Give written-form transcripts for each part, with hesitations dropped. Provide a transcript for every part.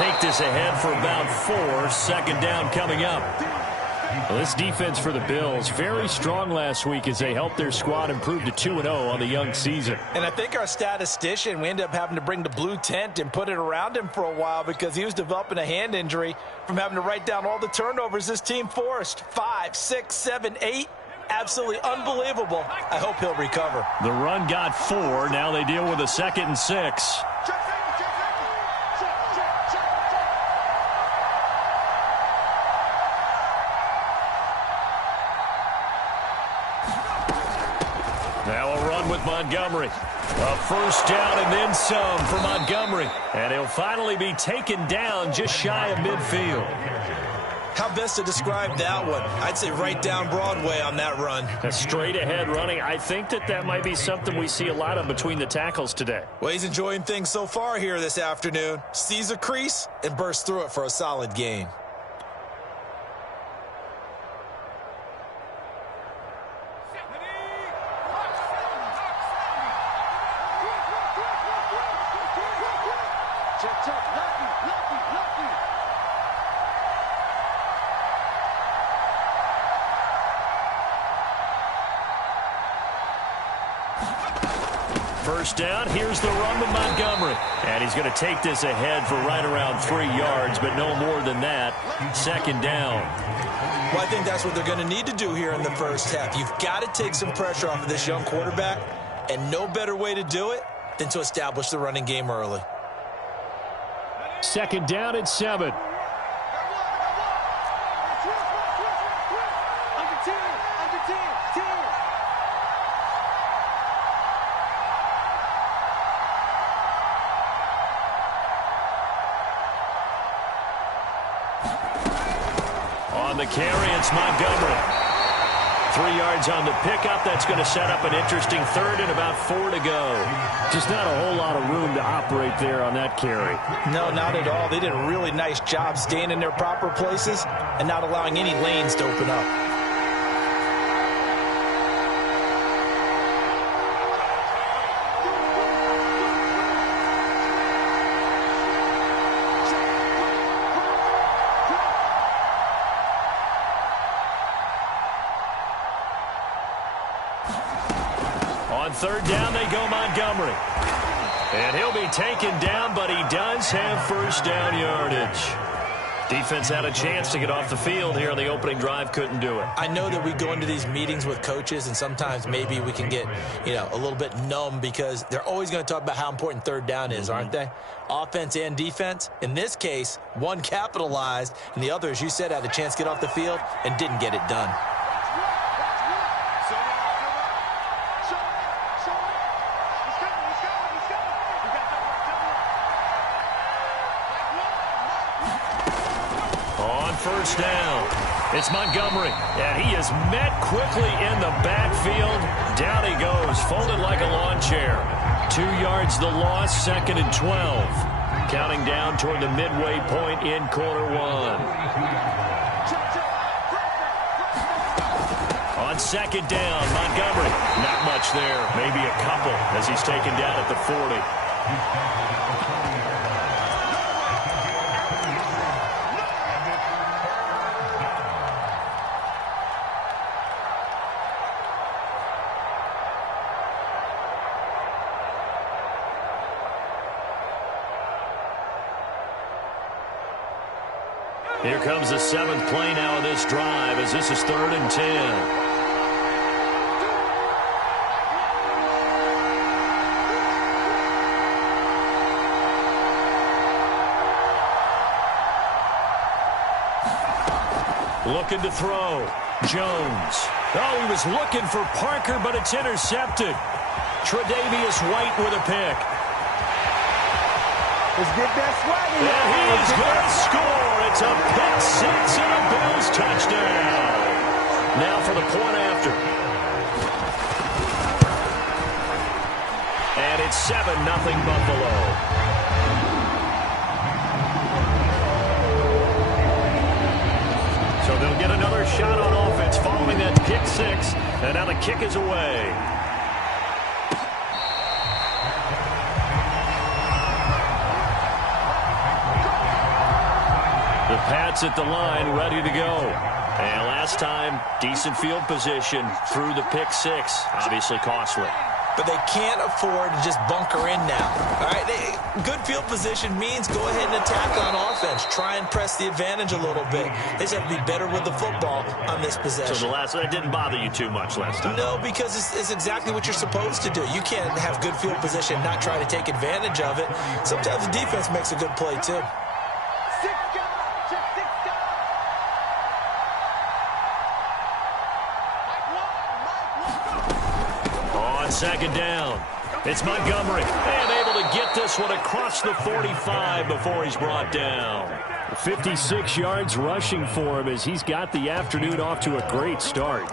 take this ahead for about 4. Second down coming up. Well, this defense for the Bills, very strong last week as they helped their squad improve to 2-0 on the young season. And I think our statistician, we ended up having to bring the blue tent and put it around him for a while because he was developing a hand injury from having to write down all the turnovers this team forced. 5, 6, 7, 8. Absolutely unbelievable. I hope he'll recover. The run got 4. Now they deal with a 2nd and 6. Now a run with Montgomery. A first down and then some for Montgomery. And he'll finally be taken down just shy of midfield. How best to describe that one? I'd say right down Broadway on that run. A straight ahead running. I think that might be something we see a lot of between the tackles today. Well, he's enjoying things so far here this afternoon. Sees a crease and bursts through it for a solid gain. First down, here's the run with Montgomery. And he's going to take this ahead for right around 3 yards, but no more than that. Second down. Well, I think that's what they're going to need to do here in the first half. You've got to take some pressure off of this young quarterback, and no better way to do it than to establish the running game early. Second down at 7. On the carry, it's Montgomery. 3 yards on the pickup. That's going to set up an interesting third and about 4 to go. Just not a whole lot of room to operate there on that carry. No, not at all. They did a really nice job staying in their proper places and not allowing any lanes to open up. On third down, they go Montgomery. And he'll be taken down, but he does have first down yardage. Defense had a chance to get off the field here on the opening drive, couldn't do it. I know that we go into these meetings with coaches, and sometimes maybe we can get, a little bit numb because they're always going to talk about how important third down is, aren't they? Offense and defense. In this case, one capitalized, and the other, as you said, had a chance to get off the field and didn't get it done. First down. It's Montgomery, and he is met quickly in the backfield. Down he goes, folded like a lawn chair. 2 yards the loss, 2nd and 12. Counting down toward the midway point in quarter 1. On second down, Montgomery. Not much there, maybe a couple as he's taken down at the 40. Here comes the 7th play now of this drive as this is 3rd and 10. Looking to throw. Jones. Oh, he was looking for Parker, but it's intercepted. Tre'Davious White with a pick. Let's get that swag in And he is going to score. It's a pick six and a Bills touchdown. Now for the point after. And it's 7-0 Buffalo. So they'll get another shot on offense following that pick six. And now the kick is away. sets at the line, ready to go. And last time, decent field position through the pick six. Obviously costly. But they can't afford to just bunker in now. All right, good field position means go ahead and attack on offense. Try and press the advantage a little bit. They just have to be better with the football on this possession. So that didn't bother you too much last time? No, because it's exactly what you're supposed to do. You can't have good field position and not try to take advantage of it. Sometimes the defense makes a good play, too. Second down. It's Montgomery. And able to get this one across the 45 before he's brought down. 56 yards rushing for him as he's got the afternoon off to a great start.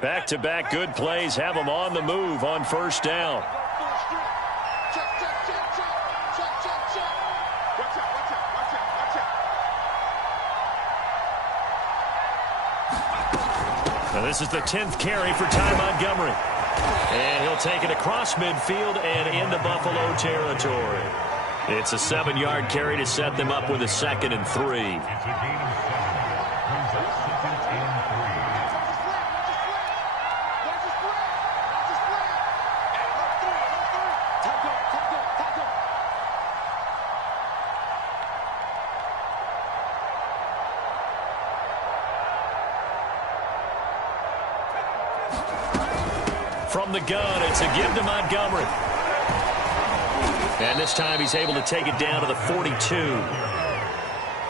Back-to-back good plays have them on the move on first down. Now this is the 10th carry for Ty Montgomery. And he'll take it across midfield and into Buffalo territory. It's a 7-yard carry to set them up with a 2nd and 3. From the gun, it's a give to Montgomery. And this time he's able to take it down to the 42.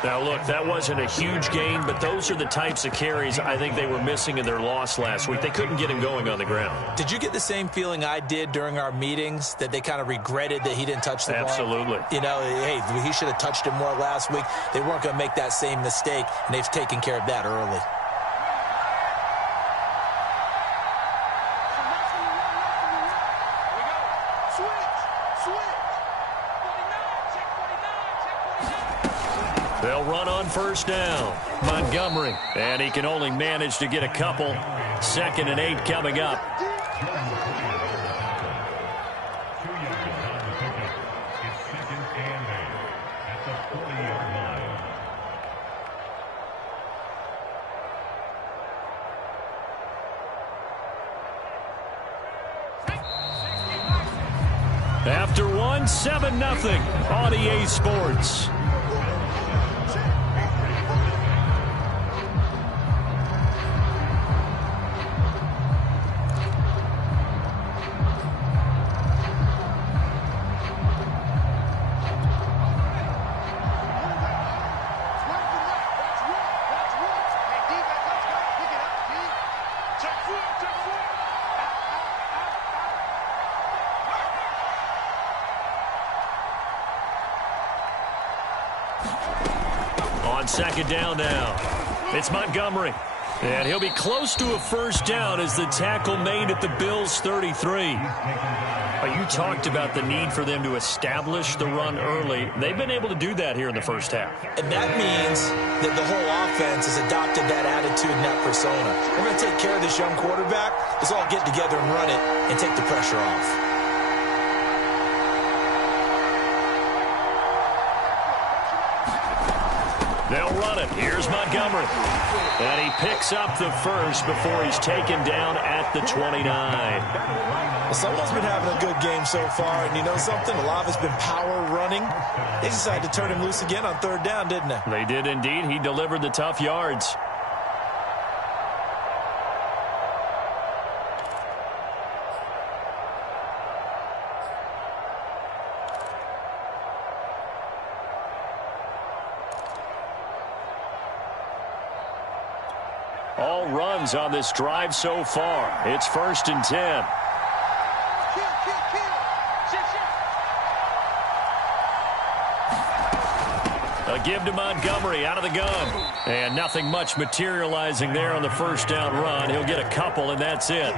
Now, look, that wasn't a huge gain, but those are the types of carries I think they were missing in their loss last week. They couldn't get him going on the ground. Did you get the same feeling I did during our meetings, that they kind of regretted that he didn't touch the ball? Absolutely. You know, hey, he should have touched it more last week. They weren't going to make that same mistake, and they've taken care of that early. They'll run on first down. Montgomery. And he can only manage to get a couple. 2nd and 8 coming up. After one, 7-0 on EA Sports. On second down now, it's Montgomery. And he'll be close to a first down as the tackle made at the Bills' 33. You talked about the need for them to establish the run early. They've been able to do that here in the first half. And that means that the whole offense has adopted that attitude and that persona. We're going to take care of this young quarterback. Let's all get together and run it and take the pressure off. They'll run it. Here's Montgomery. And he picks up the first before he's taken down at the 29. Well, someone's been having a good game so far, and you know something? A lot of it's been power running. They decided to turn him loose again on third down, didn't they? They did indeed. He delivered the tough yards. All runs on this drive so far. It's 1st and 10. A give to Montgomery out of the gun. And nothing much materializing there on the first down run. He'll get a couple, and that's it.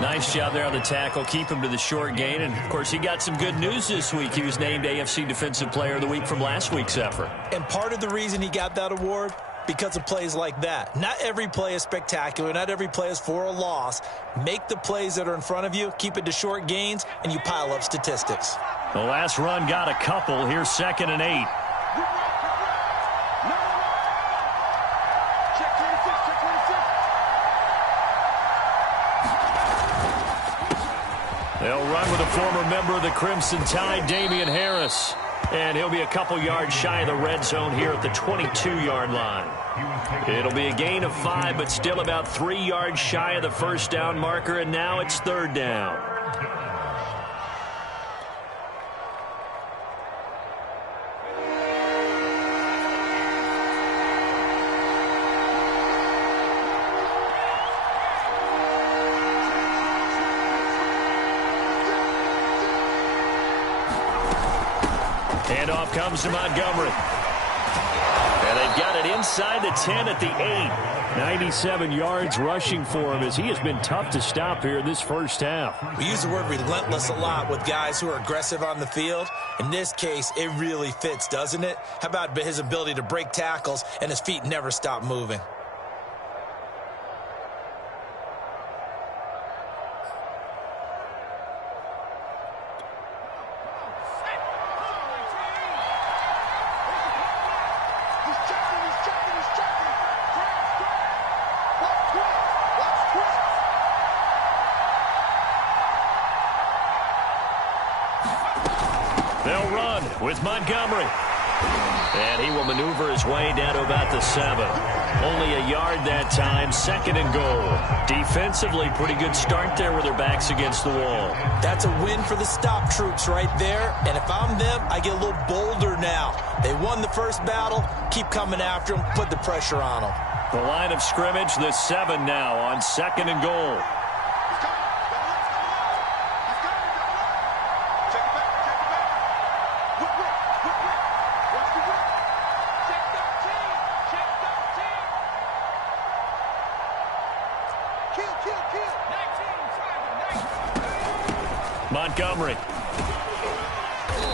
Nice job there on the tackle. Keep him to the short gain. And, of course, he got some good news this week. He was named AFC Defensive Player of the Week from last week's effort. And part of the reason he got that award, because of plays like that. Not every play is spectacular. Not every play is for a loss. Make the plays that are in front of you, keep it to short gains, and you pile up statistics. The last run got a couple. Here's 2nd and 8. They'll run with a former member of the Crimson Tide, Damian Harris. And he'll be a couple yards shy of the red zone here at the 22-yard line. It'll be a gain of 5, but still about 3 yards shy of the first down marker, and now it's 3rd down. Handoff comes to Montgomery. And they've got it inside the 10 at the 8. 97 yards rushing for him as he has been tough to stop here in this first half. We use the word relentless a lot with guys who are aggressive on the field. In this case, it really fits, doesn't it? How about his ability to break tackles and his feet never stop moving? They'll run with Montgomery. And he will maneuver his way down to about the 7. Only a yard that time, 2nd and goal. Defensively, pretty good start there with their backs against the wall. That's a win for the stop troops right there. And if I'm them, I get a little bolder now. They won the first battle. Keep coming after them. Put the pressure on them. The line of scrimmage, the 7 now on 2nd and goal. Montgomery.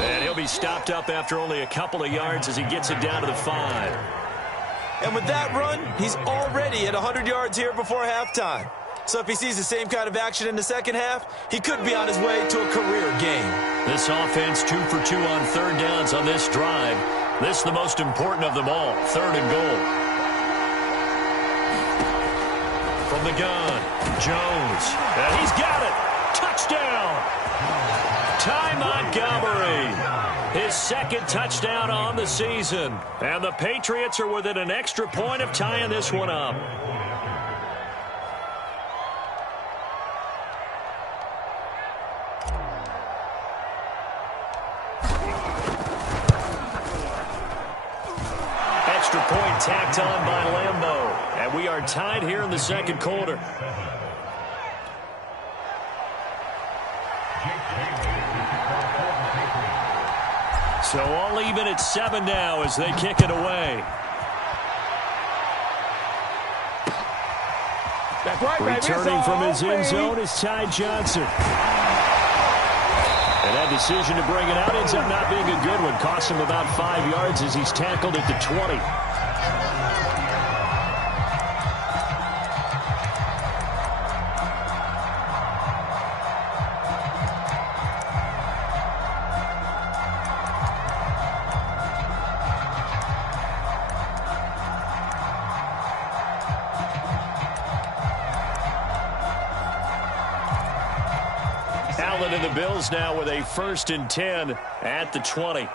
And he'll be stopped up after only a couple of yards as he gets it down to the 5. And with that run, he's already at 100 yards here before halftime. So if he sees the same kind of action in the second half, he could be on his way to a career game. This offense 2 for 2 on 3rd downs on this drive. This is the most important of them all, 3rd and goal. From the gun, Jones. And he's got it. Touchdown. Ty Montgomery. His 2nd touchdown on the season. And the Patriots are within an extra point of tying this one up. Extra point tacked on by Lambeau. And we are tied here in the 2nd quarter. So all even at 7 now as they kick it away. Returning from his end zone is Ty Johnson. And that decision to bring it out ends up not being a good one. Costs him about 5 yards as he's tackled at the 20. Allen and the Bills now with a 1st and 10 at the 20.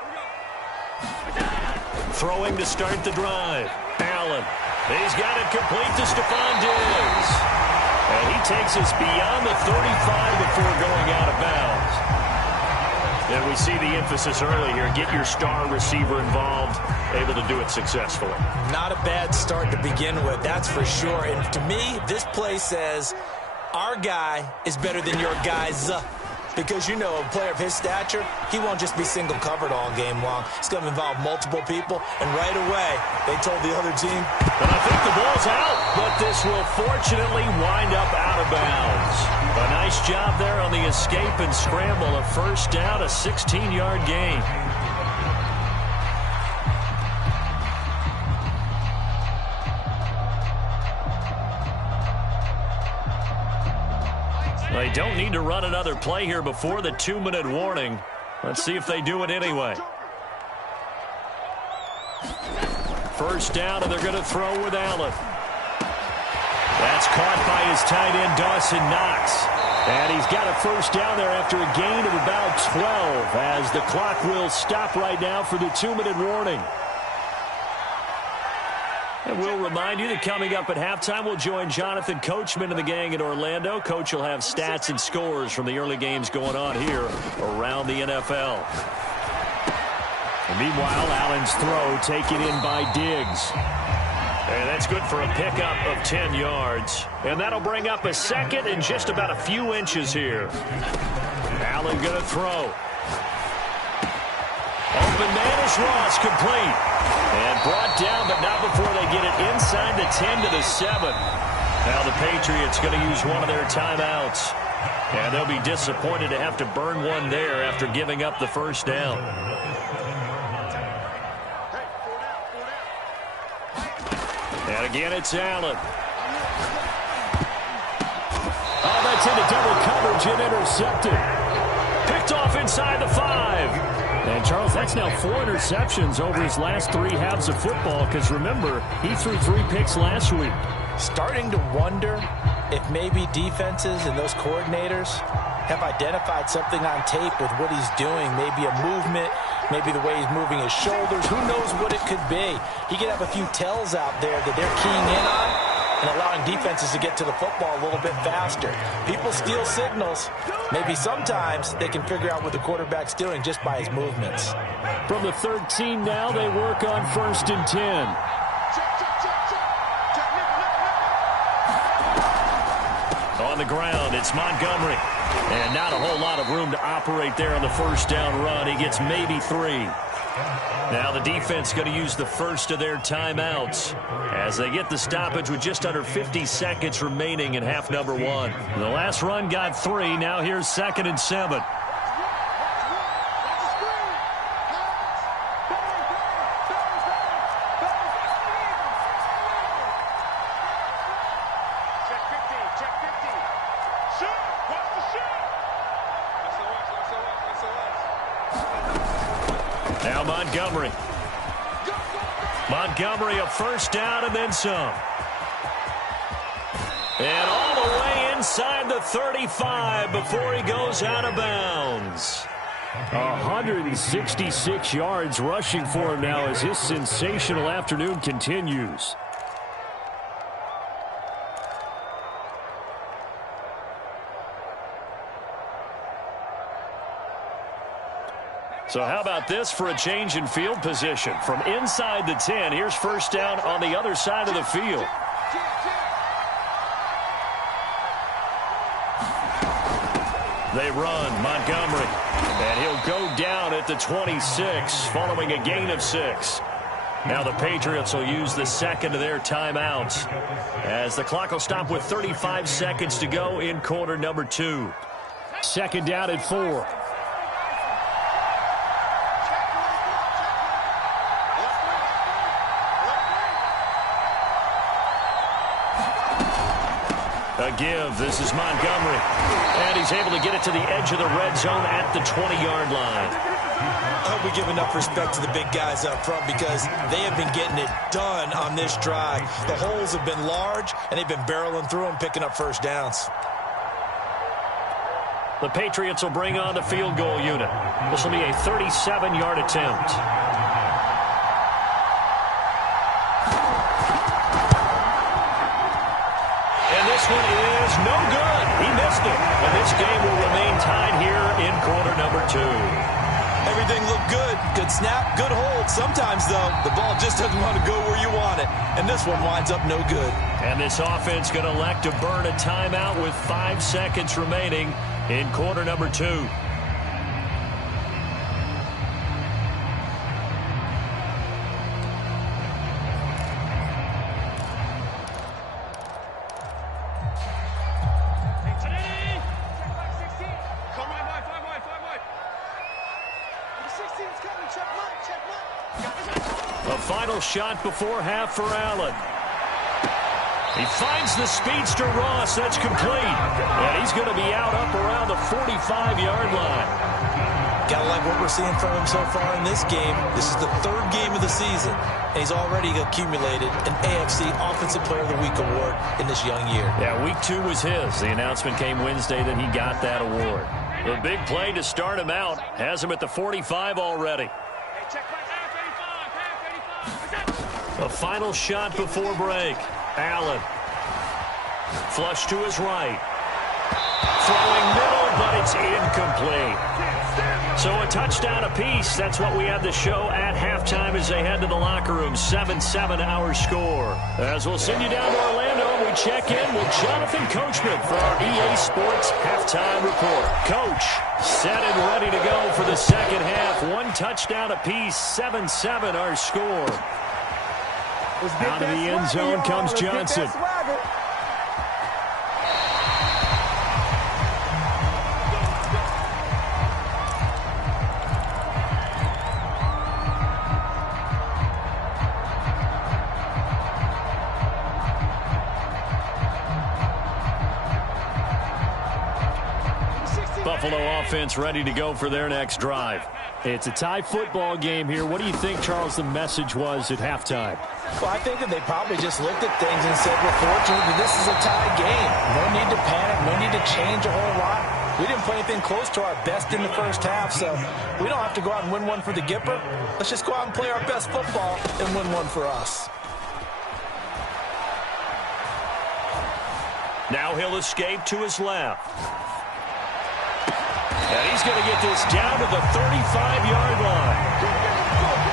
Throwing to start the drive. Allen. He's got it complete to Stephon Diggs. And he takes us beyond the 35 before going out of bounds. And we see the emphasis early here. Get your star receiver involved, able to do it successfully. Not a bad start to begin with, that's for sure. And to me, this play says our guy is better than your guys. Because, you know, a player of his stature, he won't just be single covered all game long. It's going to involve multiple people. And right away, they told the other team. And I think the ball's out. But this will fortunately wind up out of bounds. A Nice job there on the escape and scramble. A first down, a 16-yard gain. They don't need to run another play here before the 2-minute warning. Let's see if they do it anyway. First down, and they're going to throw with Allen. That's caught by his tight end, Dawson Knox. And he's got a first down there after a gain of about 12 as the clock will stop right now for the 2-minute warning. And we'll remind you that coming up at halftime, we'll join Jonathan Coachman and the gang in Orlando. Coach will have stats and scores from the early games going on here around the NFL. And meanwhile, Allen's throw taken in by Diggs. And that's good for a pickup of 10 yards. And that'll bring up a second and just about a few inches here. Allen going to throw. Open man is Ross, complete. And brought down, but not before they get it inside the 10 to the 7. Now the Patriots going to use one of their timeouts. And they'll be disappointed to have to burn one there after giving up the first down. And again, it's Allen. Oh, that's into double coverage and intercepted. Picked off inside the 5. And, Charles, that's now 4 interceptions over his last 3 halves of football because, remember, he threw 3 picks last week. Starting to wonder if maybe defenses and those coordinators have identified something on tape with what he's doing, maybe a movement, maybe the way he's moving his shoulders. Who knows what it could be? He could have a few tells out there that they're keying in on and allowing defenses to get to the football a little bit faster. People steal signals. Maybe sometimes they can figure out what the quarterback's doing just by his movements. From the 13 now, they work on 1st and 10. On the ground, it's Montgomery. And not a whole lot of room to operate there on the first down run. He gets maybe 3. Now the defense going to use the first of their timeouts as they get the stoppage with just under 50 seconds remaining in half number 1. The last run got 3. Now here's 2nd and 7. Now Montgomery. Montgomery, a first down and then some. And all the way inside the 35 before he goes out of bounds. 166 yards rushing for him now as his sensational afternoon continues. So how about this for a change in field position? From inside the 10, here's first down on the other side of the field. They run, Montgomery. And he'll go down at the 26 following a gain of 6. Now the Patriots will use the second of their timeouts as the clock will stop with 35 seconds to go in quarter number 2. Second down at 4. A give. This is Montgomery. And he's able to get it to the edge of the red zone at the 20-yard line. I hope we give enough respect to the big guys up front because they have been getting it done on this drive. The holes have been large, and they've been barreling through them, picking up first downs. The Patriots will bring on the field goal unit. This will be a 37-yard attempt. This one is no good. He missed it. And this game will remain tied here in quarter number 2. Everything looked good. Good snap, good hold. Sometimes, though, the ball just doesn't want to go where you want it. And this one winds up no good. And this offense going to elect to burn a timeout with 5 seconds remaining in quarter number 2. A final shot before half for Allen. He finds the speedster Ross. That's complete. And he's going to be out up around the 45-yard line. Gotta like what we're seeing from him so far in this game. This is the third game of the season, and he's already accumulated an AFC Offensive Player of the Week award in this young year. Yeah, week 2 was his. The announcement came Wednesday that he got that award. The big play to start him out has him at the 45 already. A final shot before break. Allen. Flush to his right. Throwing middle, but it's incomplete. So a touchdown apiece. That's what we had to show at halftime as they head to the locker room. 7-7 our score. As we'll send you down to Orlando, we check in with Jonathan Coachman for our EA Sports Halftime Report. Coach, set and ready to go for the second half. One touchdown apiece. 7-7 our score. Out of the end zone comes Johnson. Buffalo offense ready to go for their next drive. It's a tie football game here. What do you think, Charles, the message was at halftime? Well, I think that they probably just looked at things and said, we're fortunate that this is a tie game. No need to panic. No need to change a whole lot. We didn't play anything close to our best in the first half, so we don't have to go out and win one for the Gipper. Let's just go out and play our best football and win one for us. Now he'll escape to his left. And he's going to get this down to the 35-yard line.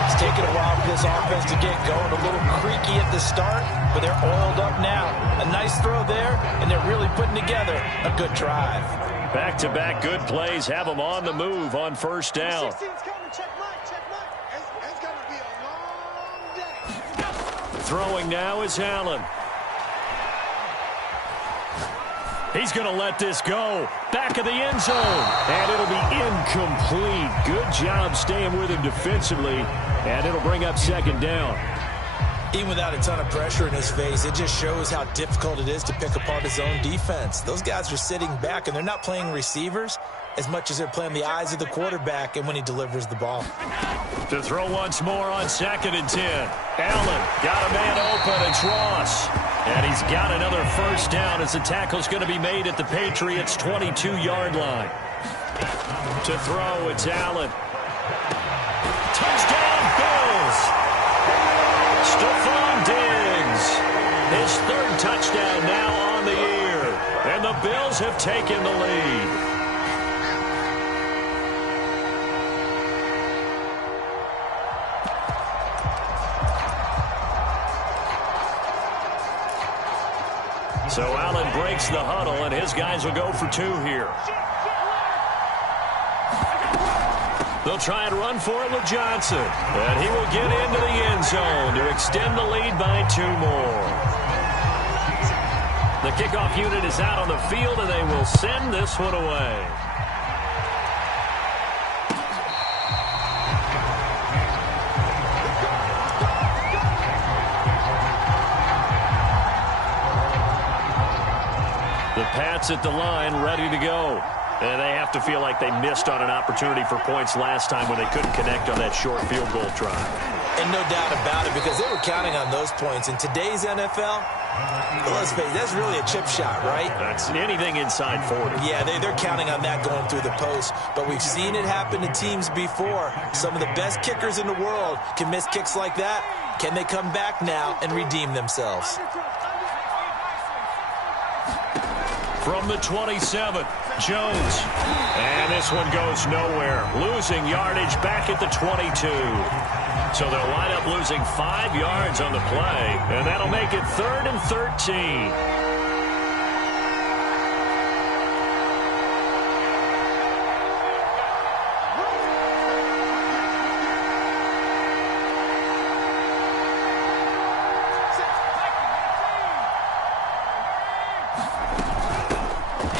It's taken a while for this offense to get going. A little creaky at the start, but they're oiled up now. A nice throw there, and they're really putting together a good drive. Back-to-back good plays have them on the move on first down. Throwing now is Allen. He's going to let this go. Back of the end zone. And it'll be incomplete. Good job staying with him defensively. And it'll bring up second down. Even without a ton of pressure in his face, it just shows how difficult it is to pick apart his own defense. Those guys are sitting back, and they're not playing receivers as much as they're playing the eyes of the quarterback and when he delivers the ball. To throw once more on 2nd and 10. Allen got a man open. It's Ross. And he's got another first down as the tackle's going to be made at the Patriots' 22-yard line. To throw, it's Allen. Touchdown, Bills! Stephon Diggs. His third touchdown now on the year. And the Bills have taken the lead. So Allen breaks the huddle, and his guys will go for 2 here. They'll try and run for it with Johnson. And he will get into the end zone to extend the lead by 2 more. The kickoff unit is out on the field, and they will send this one away. The Pats at the line, ready to go. And they have to feel like they missed on an opportunity for points last time when they couldn't connect on that short field goal try. And no doubt about it, because they were counting on those points. In today's NFL, let's face it, that's really a chip shot, right? That's anything inside 40. Yeah, they're counting on that going through the post. But we've seen it happen to teams before. Some of the best kickers in the world can miss kicks like that. Can they come back now and redeem themselves? From the 27, Jones. And this one goes nowhere. Losing yardage back at the 22. So they'll line up losing 5 yards on the play. And that'll make it 3rd and 13.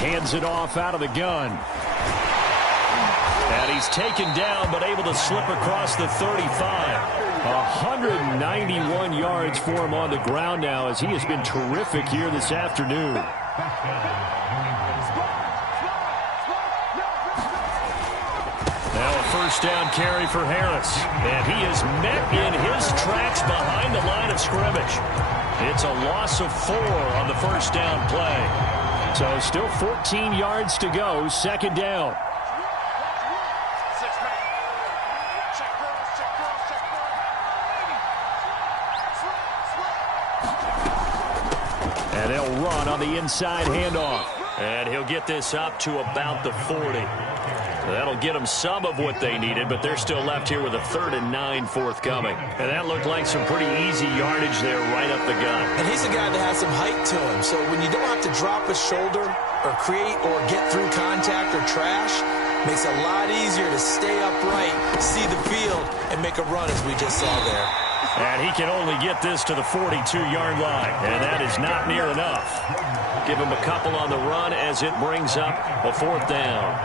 Hands it off out of the gun. And he's taken down, but able to slip across the 35. 191 yards for him on the ground now, as he has been terrific here this afternoon. Now a first down carry for Harris. And he is met in his tracks behind the line of scrimmage. It's a loss of 4 on the first down play. So still 14 yards to go, second down. And they'll run on the inside handoff. And he'll get this up to about the 40. That'll get them some of what they needed, but they're still left here with a 3rd and 9 forthcoming. And that looked like some pretty easy yardage there right up the gut. And he's a guy that has some height to him, so when you don't have to drop a shoulder or create or get through contact or trash, makes it a lot easier to stay upright, see the field, and make a run as we just saw there. And he can only get this to the 42-yard line, and that is not near enough. Give him a couple on the run as it brings up a 4th down.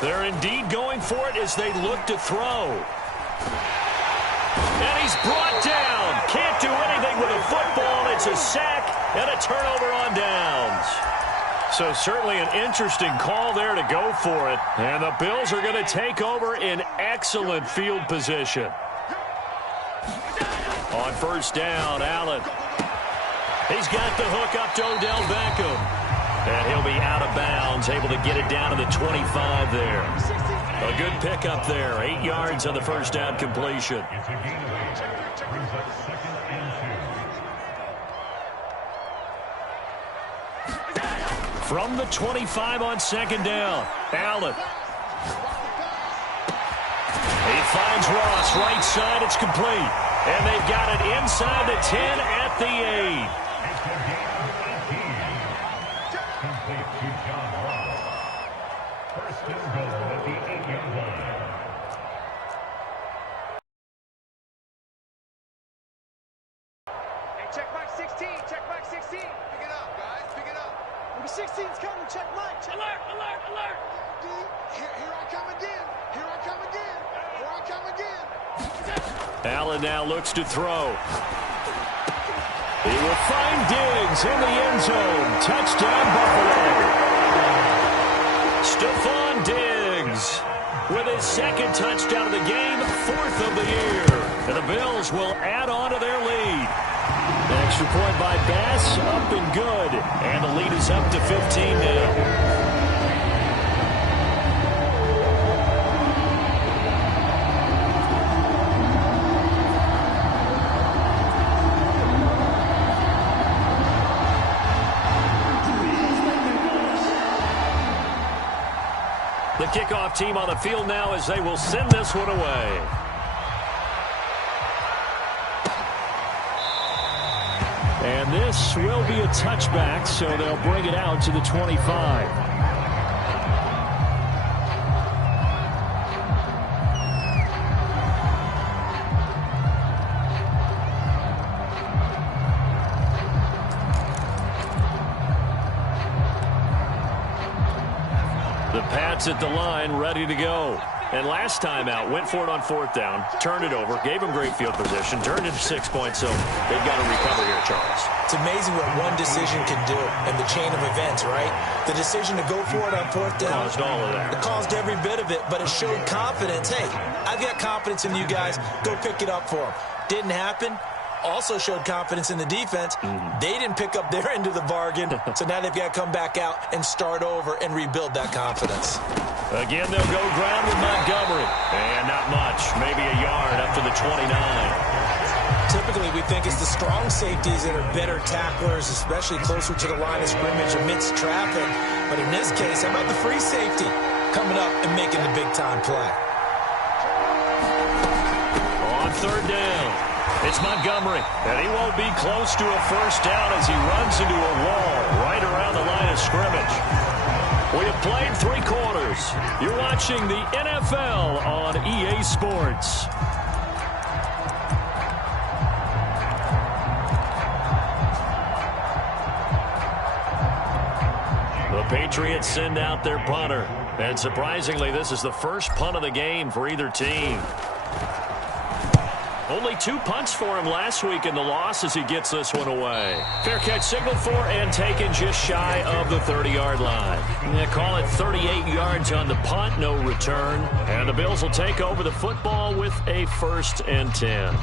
They're indeed going for it as they look to throw. And he's brought down. Can't do anything with a football. It's a sack and a turnover on downs. So certainly an interesting call there to go for it. And the Bills are going to take over in excellent field position. On first down, Allen. He's got the hook up to Odell Beckham. And he'll be out of bounds, able to get it down to the 25 there. A good pickup there, 8 yards on the first down completion. From the 25 on second down, Allen. He finds Ross, right side, it's complete. And they've got it inside the 10 at the 8. Check Mike 16. Check Mike 16. Pick it up, guys. Pick it up. Number 16's coming. Check Mike. Check alert, alert, alert. D, here I come again. Here I come again. Here I come again. Allen now looks to throw. He will find Diggs in the end zone. Touchdown, Buffalo. Stephon Diggs with his second touchdown of the game, 4th of the year. And the Bills will add on to their lead. Extra point by Bass, up and good. And the lead is up to 15 now. The kickoff team on the field now as they will send this one away. And this will be a touchback, so they'll bring it out to the 25. The Pats at the line, ready to go. And last time out, went for it on 4th down, turned it over, gave them great field position, turned it to 6 points, so they've got to recover here, Charles. It's amazing what one decision can do in the chain of events, right? The decision to go for it on 4th down. Caused all of that. It caused every bit of it, but it showed confidence. Hey, I've got confidence in you guys. Go pick it up for them. Didn't happen. Also showed confidence in the defense. They didn't pick up their end of the bargain, so now they've got to come back out and start over and rebuild that confidence. Again, they'll go ground with Montgomery. And not much, maybe a yard up to the 29. typically we think it's the strong safeties that are better tacklers, especially closer to the line of scrimmage amidst traffic. But in this case, how about the free safety coming up and making the big-time play? On third down, it's Montgomery, and he won't be close to a first down as he runs into a wall right around the line of scrimmage. We have played 3 quarters. You're watching the NFL on EA Sports. The Patriots send out their punter. And surprisingly, this is the first punt of the game for either team. Only 2 punts for him last week in the loss as he gets this one away. Fair catch signaled for and taken just shy of the 30-yard line. Yeah, call it 38 yards on the punt, no return. And the Bills will take over the football with a 1st and 10.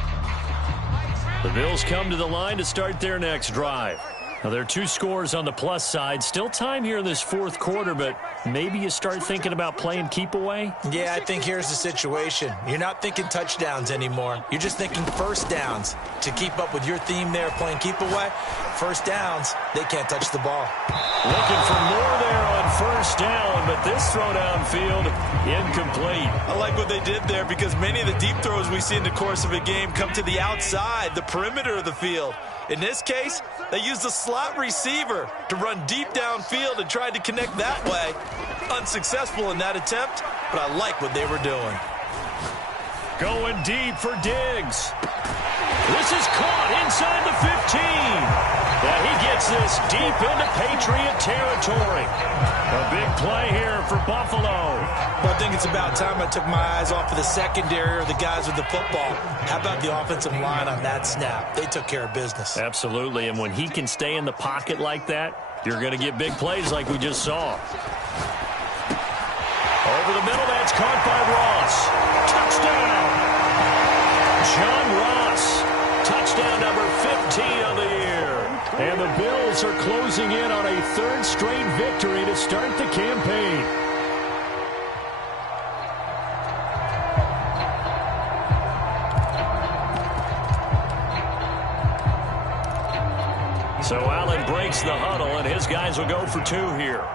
The Bills come to the line to start their next drive. Now, there are 2 scores on the plus side. Still time here in this 4th quarter, but maybe you start thinking about playing keep away? Yeah, I think here's the situation. You're not thinking touchdowns anymore. You're just thinking first downs. To keep up with your theme there, playing keep away, first downs, they can't touch the ball. Looking for more there on first down, but this throw downfield, incomplete. I like what they did there because many of the deep throws we see in the course of a game come to the outside, the perimeter of the field. In this case, they used a slot receiver to run deep downfield and tried to connect that way. Unsuccessful in that attempt, but I like what they were doing. Going deep for Diggs. This is caught inside the 15. And he gets this deep into Patriot territory. A big play here for Buffalo. Well, I think it's about time I took my eyes off of the secondary or the guys with the football. How about the offensive line on that snap? They took care of business. Absolutely, and when he can stay in the pocket like that, you're going to get big plays like we just saw. Over the middle, that's caught by Ross. Touchdown! John Ross. Touchdown number 15 of the year. And the Bills are closing in on a 3rd straight victory to start the campaign. So Allen breaks the huddle, and his guys will go for 2 here.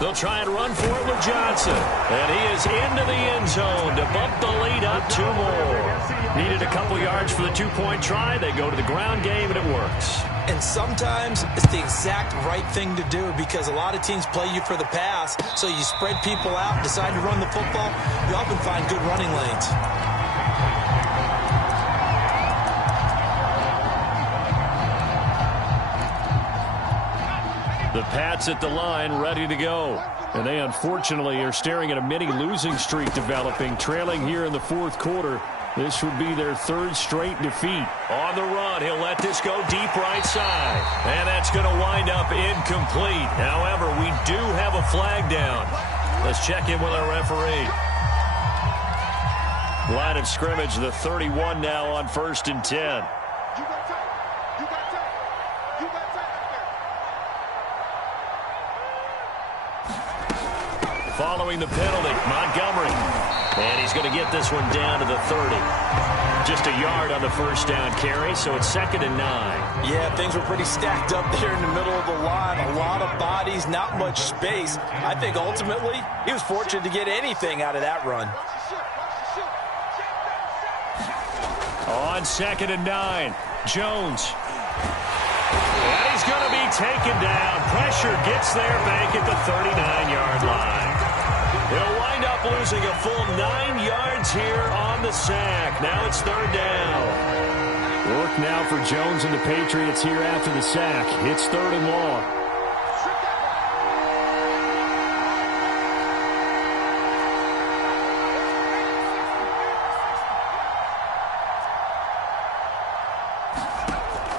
They'll try and run for it with Johnson. And he is into the end zone to bump the lead up 2 more. Needed a couple yards for the 2-point try. They go to the ground game, and it works. And sometimes it's the exact right thing to do because a lot of teams play you for the pass, so you spread people out and decide to run the football. You often find good running lanes. The Pats at the line, ready to go. And they unfortunately are staring at a mini losing streak developing, trailing here in the 4th quarter. This would be their 3rd straight defeat. On the run, he'll let this go deep right side. And that's going to wind up incomplete. However, we do have a flag down. Let's check in with our referee. Line of scrimmage, the 31 now on 1st and 10. Following the penalty, Montgomery. And he's going to get this one down to the 30. Just a yard on the first down carry, so it's 2nd and 9. Yeah, things were pretty stacked up there in the middle of the line. A lot of bodies, not much space. I think ultimately he was fortunate to get anything out of that run. On 2nd and 9, Jones. And he's going to be taken down. Pressure gets there back at the 39-yard line. He'll wind up losing a full 9 yards here on the sack. Now it's 3rd down. Work now for Jones and the Patriots here after the sack. It's 3rd and long.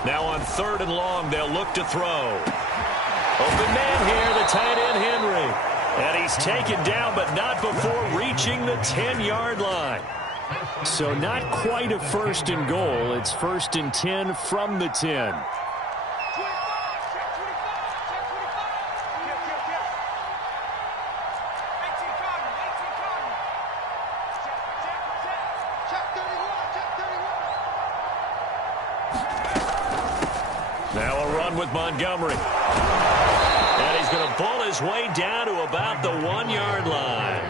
Now on 3rd and long, they'll look to throw. Open man here, the tight end Henry. And he's taken down, but not before reaching the 10-yard line. So not quite a 1st and goal. It's 1st and 10 from the 10. Now a run with Montgomery. And he's going to pull his way down to about the 1-yard line.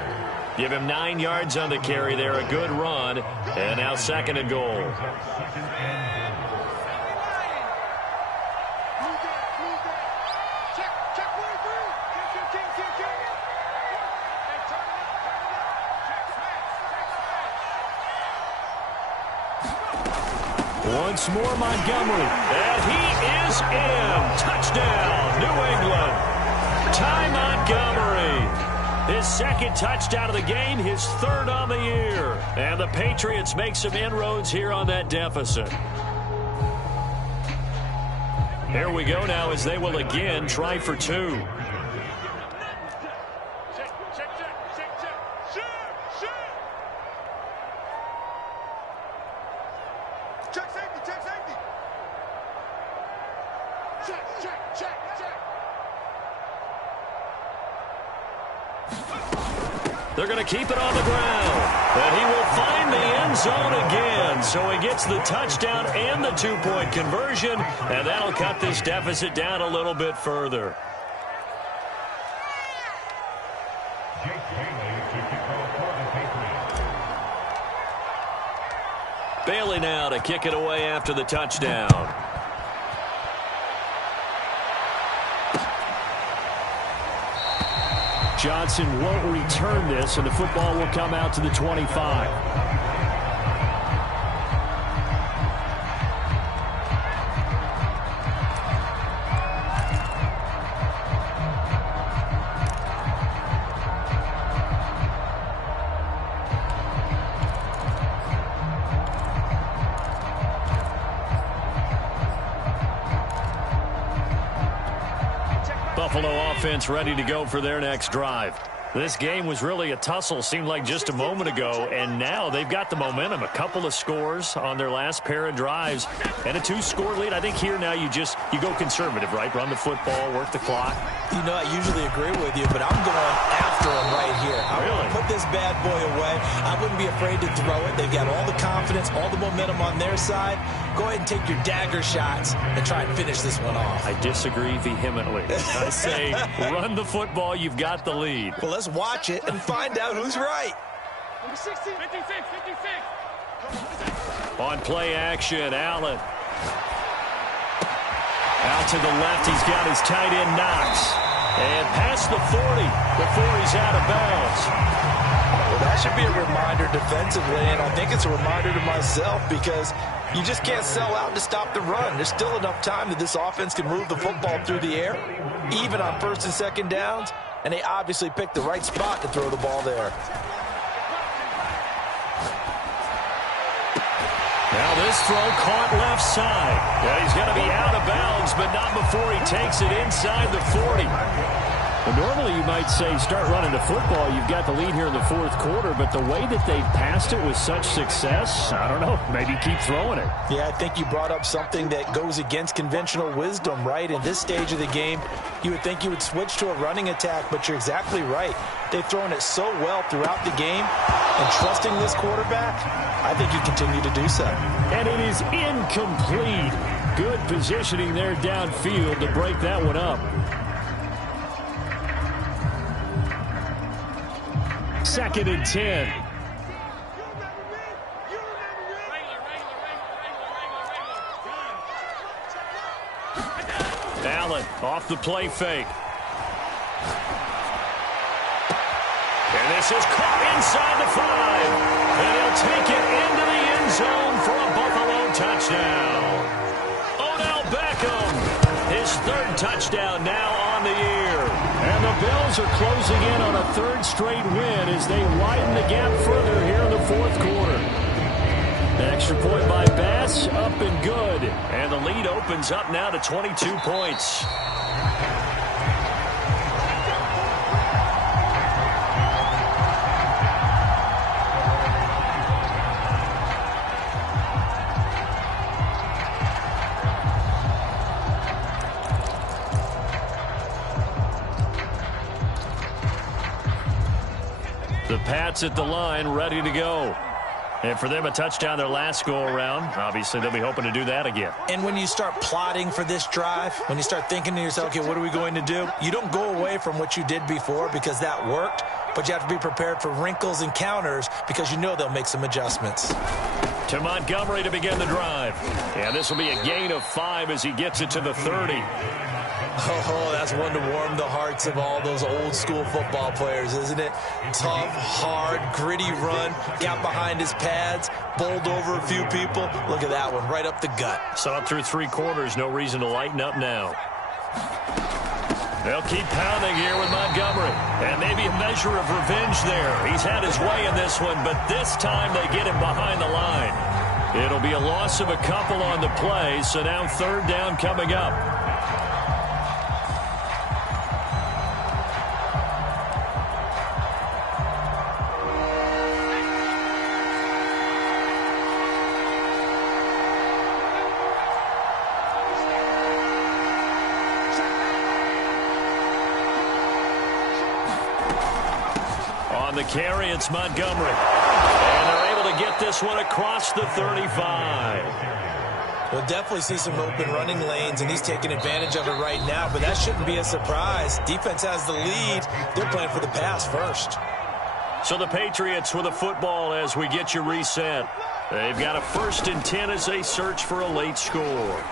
Give him 9 yards on the carry there. A good run. And now 2nd and goal. Once more Montgomery. And he is in. Touchdown, New England. Ty Montgomery. His 2nd touchdown of the game, his 3rd on the year. And the Patriots make some inroads here on that deficit. Here we go now as they will again try for 2. They're going to keep it on the ground. And he will find the end zone again. So he gets the touchdown and the 2-point conversion. And that'll cut this deficit down a little bit further. Bailey now to kick it away after the touchdown. Johnson won't return this, and the football will come out to the 25. Buffalo offense ready to go for their next drive. This game was really a tussle, seemed like just a moment ago, and now they've got the momentum. A couple of scores on their last pair of drives and a 2-score lead. I think here now you go conservative, right? Run the football, work the clock. You know, I usually agree with you, but I'm going after him right here. I want to put this bad boy away. I wouldn't be afraid to throw it. They've got all the confidence, all the momentum on their side. Go ahead and take your dagger shots and try and finish this one off. I disagree vehemently. I say run the football. You've got the lead. Well, let's watch it and find out who's right. Number 16, 56. On play action, Allen. Out to the left, he's got his tight end Knox. And past the 40 before he's out of bounds. Well, that should be a reminder defensively, and I think it's a reminder to myself because you just can't sell out to stop the run. There's still enough time that this offense can move the football through the air, even on 1st and 2nd downs, and they obviously picked the right spot to throw the ball there. Now this throw caught left side. Yeah, he's going to be out of bounds, but not before he takes it inside the 40. Well, normally you might say start running the football. You've got the lead here in the 4th quarter, but the way that they've passed it with such success, I don't know, maybe keep throwing it. Yeah, I think you brought up something that goes against conventional wisdom, right? In this stage of the game, you would think you would switch to a running attack, but you're exactly right. They've thrown it so well throughout the game, and trusting this quarterback, I think you continue to do so. And it is incomplete. Good positioning there downfield to break that one up. 2nd and 10. Allen off the play fake. And this is caught inside the 5. And he'll take it into the end zone for a Buffalo touchdown. Odell Beckham, his 3rd touchdown now on the year. And the Bills are closing in on a 3rd straight win as they widen the gap further here in the 4th quarter. The extra point by Bass, up and good. And the lead opens up now to 22 points. The Pats at the line, ready to go. And for them, a touchdown their last go-around. Obviously, they'll be hoping to do that again. And when you start plotting for this drive, when you start thinking to yourself, okay, what are we going to do? You don't go away from what you did before because that worked, but you have to be prepared for wrinkles and counters because you know they'll make some adjustments. To Montgomery to begin the drive. And this will be a gain of 5 as he gets it to the 30. Oh, that's one to warm the hearts of all those old-school football players, isn't it? Tough, hard, gritty run, got behind his pads, bowled over a few people. Look at that one, right up the gut. So up through 3 quarters, no reason to lighten up now. They'll keep pounding here with Montgomery. And maybe a measure of revenge there. He's had his way in this one, but this time they get him behind the line. It'll be a loss of a couple on the play, so now 3rd down coming up. On the carry, it's Montgomery. And they're able to get this one across the 35. We'll definitely see some open running lanes, and he's taking advantage of it right now, but that shouldn't be a surprise. Defense has the lead. They're playing for the pass first. So the Patriots with a football as we get you reset. They've got a 1st and 10 as they search for a late score.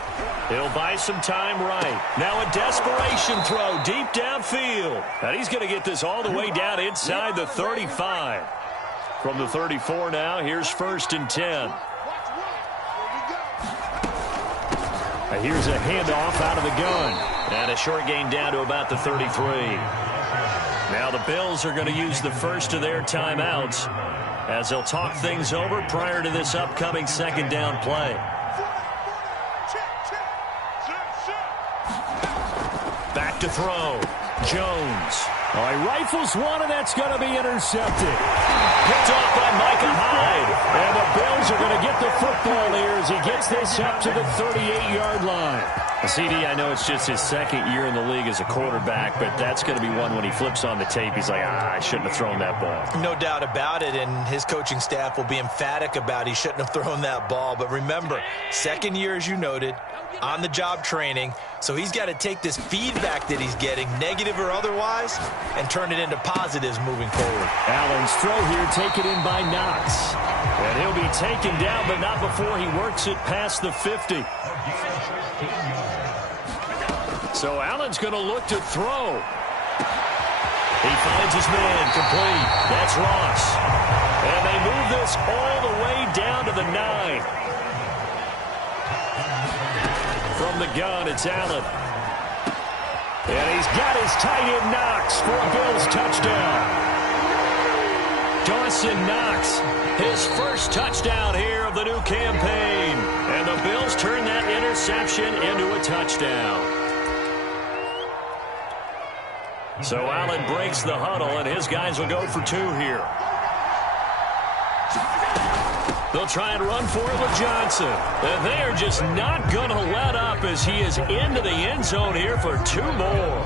He'll buy some time right. Now a desperation throw deep downfield. And he's going to get this all the way down inside the 35. From the 34 now, here's 1st and 10. And here's a handoff out of the gun. And a short gain down to about the 33. Now the Bills are going to use the first of their timeouts as they'll talk things over prior to this upcoming 2nd down play. Back to throw. Jones. Oh, he rifles one, and that's going to be intercepted. Picked off by Micah Hyde. And the Bills are going to get the football here as he gets this up to the 38-yard line. CD, I know it's just his 2nd year in the league as a quarterback, but that's going to be one when he flips on the tape. He's like, I shouldn't have thrown that ball. No doubt about it, and his coaching staff will be emphatic about he shouldn't have thrown that ball. But remember, 2nd year, as you noted, on-the-job training, so he's got to take this feedback that he's getting, negative or otherwise, and turn it into positives moving forward. Allen's throw here taken in by Knox. And he'll be taken down, but not before he works it past the 50. So Allen's going to look to throw. He finds his man complete. That's Ross. And they move this all the way down to the 9. From the gun, it's Allen. And he's got his tight end Knox for a Bills touchdown. Dawson Knox, his first touchdown here of the new campaign. And the Bills turn that interception into a touchdown. So Allen breaks the huddle, and his guys will go for 2 here. They'll try and run for it with Johnson. And they are just not going to let up as he is into the end zone here for 2 more.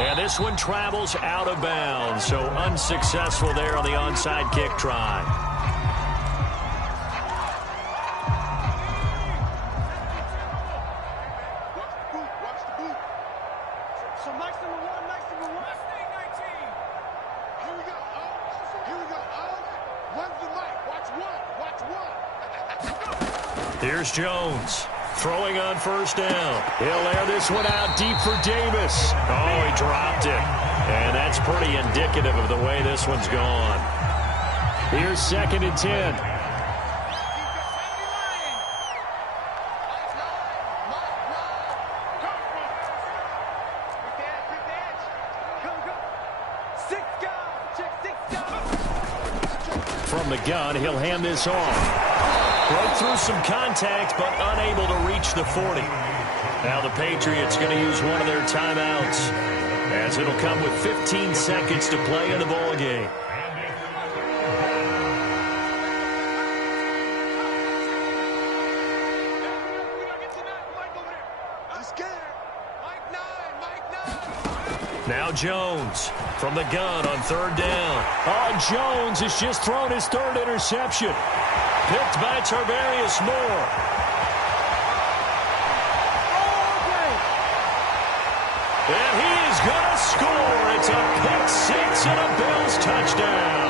And this one travels out of bounds, so unsuccessful there on the onside kick try. Here's Jones throwing on 1st down. He'll air this one out deep for Davis. Oh, he dropped it. And that's pretty indicative of the way this one's gone. Here's 2nd and 10. From the gun, he'll hand this off. Broke through some contact, but unable to reach the 40. Now the Patriots going to use one of their timeouts, as it'll come with 15 seconds to play in the ball game. Jones from the gun on third down. Oh, Jones has just thrown his third interception. Picked by Tarvarius Moore. And he is going to score. It's a pick six and a Bills touchdown.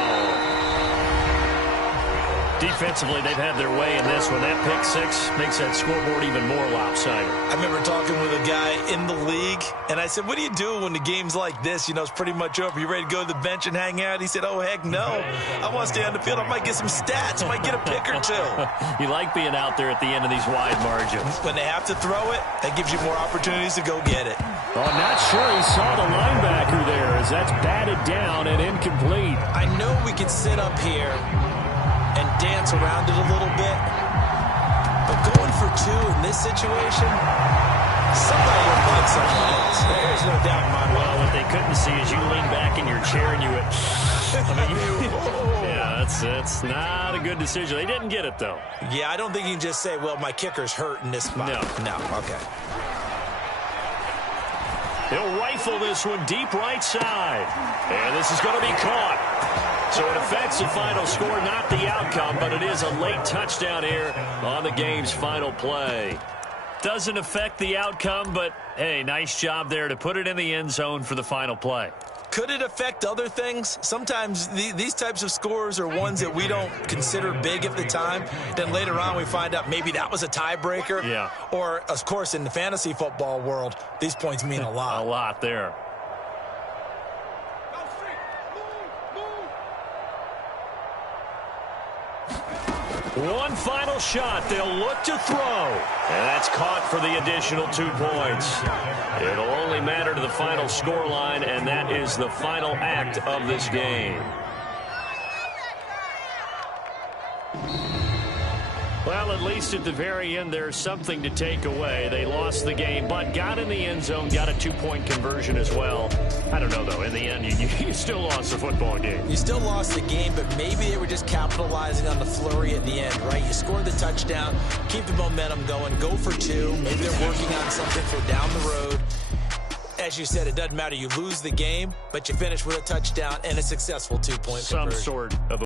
Defensively, they've had their way in this one. That pick six makes that scoreboard even more lopsided. I remember talking with a guy in the league, and I said, what do you do when the game's like this? You know, it's pretty much over. You ready to go to the bench and hang out? He said, oh, heck no. I want to stay on the field. I might get some stats. I might get a pick or two. You like being out there at the end of these wide margins. When they have to throw it, that gives you more opportunities to go get it. Well, I'm not sure he saw the linebacker there as that's batted down and incomplete. I know we can sit up here and dance around it a little bit, but going for two in this situation, somebody will find someone else. There's no doubt in my mind. Well, what they couldn't see is you lean back in your chair and you went, yeah, that's not a good decision. They didn't get it, though. Yeah, I don't think you can just say, well, my kicker's hurt in this spot. No, okay. He'll rifle this one deep right side. And this is going to be caught. So it affects the final score, not the outcome, but it is a late touchdown here on the game's final play. Doesn't affect the outcome, but, hey, nice job there to put it in the end zone for the final play. Could it affect other things? Sometimes these types of scores are ones that we don't consider big at the time. Then later on we find out maybe that was a tiebreaker. Yeah. Or, of course, in the fantasy football world, these points mean a lot. A lot there. One final shot. They'll look to throw. And that's caught for the additional 2 points. It'll only matter to the final scoreline, and that is the final act of this game. Well, at least at the very end, there's something to take away. They lost the game, but got in the end zone, got a 2-point conversion as well. I don't know, though. In the end, you still lost the football game. You still lost the game, but maybe they were just capitalizing on the flurry at the end, right? You scored the touchdown, keep the momentum going, go for two. Maybe they're working on something for down the road. As you said, it doesn't matter. You lose the game, but you finish with a touchdown and a successful 2-point conversion. Some sort of